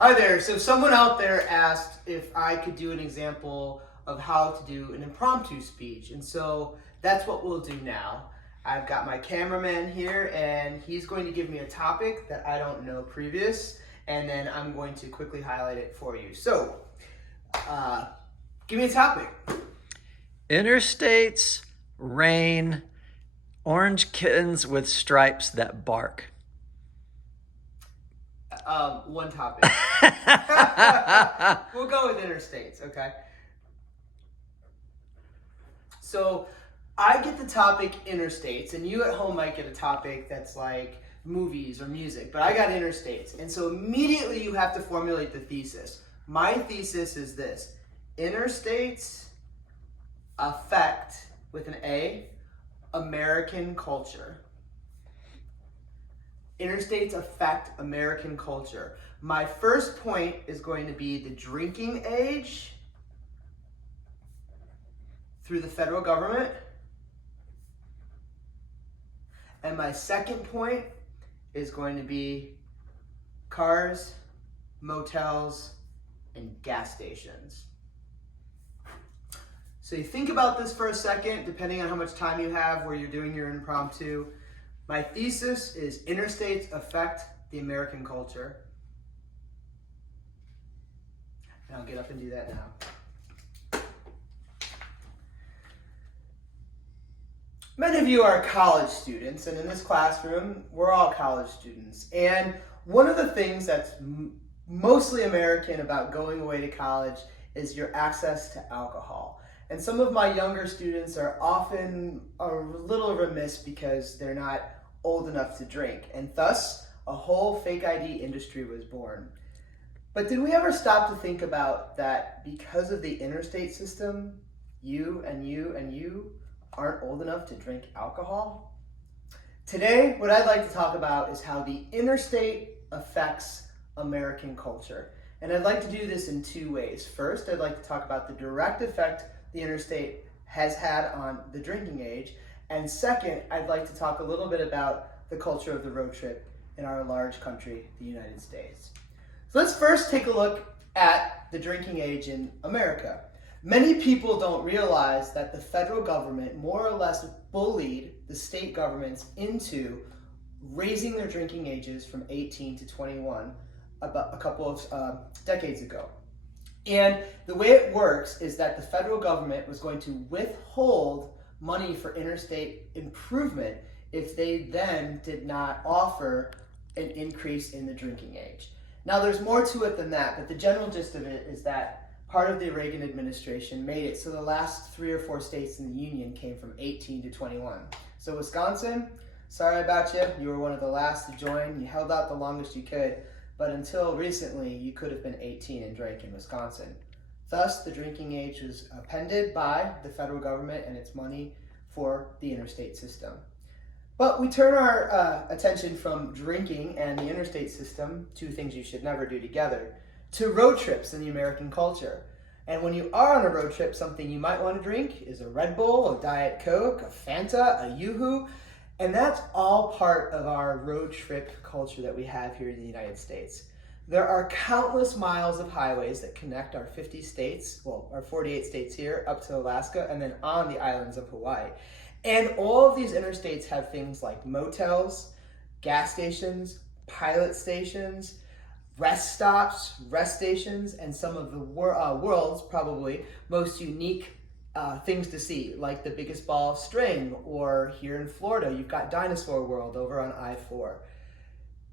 Hi there. So someone out there asked if I could do an example of how to do an impromptu speech. And so that's what we'll do now. I've got my cameraman here and he's going to give me a topic that I don't know previous, and then I'm going to quickly highlight it for you. So, give me a topic. Interstates, rain, orange kittens with stripes that bark. One topic. We'll go with interstates, okay? So I get the topic interstates, and you at home might get a topic that's like movies or music, but I got interstates. And so immediately you have to formulate the thesis. My thesis is this: interstates affect, with an A, American culture. Interstates affect American culture. My first point is going to be the drinking age through the federal government. And my second point is going to be cars, motels, and gas stations. So you think about this for a second, depending on how much time you have where you're doing your impromptu. My thesis is interstates affect the American culture. And I'll get up and do that now. Many of you are college students, and in this classroom, we're all college students. And one of the things that's mostly American about going away to college is your access to alcohol. And some of my younger students are often a little remiss because they're not old enough to drink, and thus a whole fake ID industry was born. But did we ever stop to think about that because of the interstate system, you and you and you aren't old enough to drink alcohol? Today, what I'd like to talk about is how the interstate affects American culture. And I'd like to do this in two ways. First, I'd like to talk about the direct effect the interstate has had on the drinking age. And second, I'd like to talk a little bit about the culture of the road trip in our large country, the United States. So let's first take a look at the drinking age in America. Many people don't realize that the federal government more or less bullied the state governments into raising their drinking ages from 18 to 21 about a couple of decades ago. And the way it works is that the federal government was going to withhold money for interstate improvement if they then did not offer an increase in the drinking age. Now there's more to it than that, but the general gist of it is that part of the Reagan administration made it so the last 3 or 4 states in the union came from 18 to 21. So Wisconsin, sorry about you, you were one of the last to join. You held out the longest you could, but until recently you could have been 18 and drank in Wisconsin. Thus, the drinking age was appended by the federal government and its money for the interstate system. But we turn our attention from drinking and the interstate system, two things you should never do together, to road trips in the American culture. And when you are on a road trip, something you might want to drink is a Red Bull, a Diet Coke, a Fanta, a Yoo-hoo, and that's all part of our road trip culture that we have here in the United States. There are countless miles of highways that connect our 50 states, well, our 48 states here up to Alaska, and then on the islands of Hawaii. And all of these interstates have things like motels, gas stations, pilot stations, rest stops, rest stations, and some of the world's probably most unique things to see, like the biggest ball of string, or here in Florida, you've got Dinosaur World over on I-4.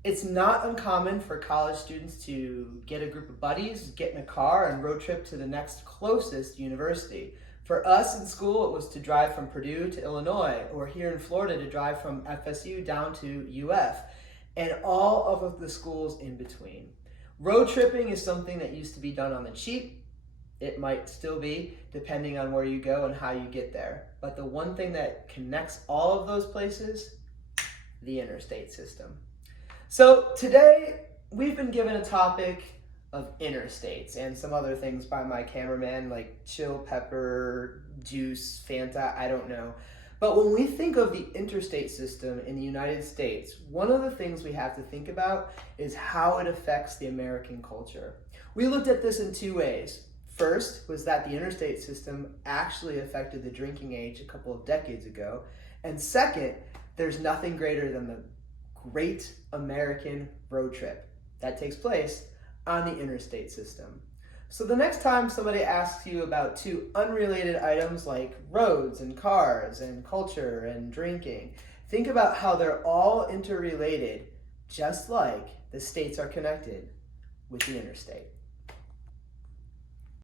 It's not uncommon for college students to get a group of buddies, get in a car, and road trip to the next closest university. For us in school, it was to drive from Purdue to Illinois, or here in Florida to drive from FSU down to UF, and all of the schools in between. Road tripping is something that used to be done on the cheap. It might still be, depending on where you go and how you get there. But the one thing that connects all of those places, the interstate system. So today, we've been given a topic of interstates and some other things by my cameraman, like chill pepper, juice, Fanta, I don't know. But when we think of the interstate system in the United States, one of the things we have to think about is how it affects the American culture. We looked at this in two ways. First was that the interstate system actually affected the drinking age a couple of decades ago. And second, there's nothing greater than the great American road trip that takes place on the interstate system. So the next time somebody asks you about two unrelated items like roads and cars and culture and drinking, think about how they're all interrelated, just like the states are connected with the interstate.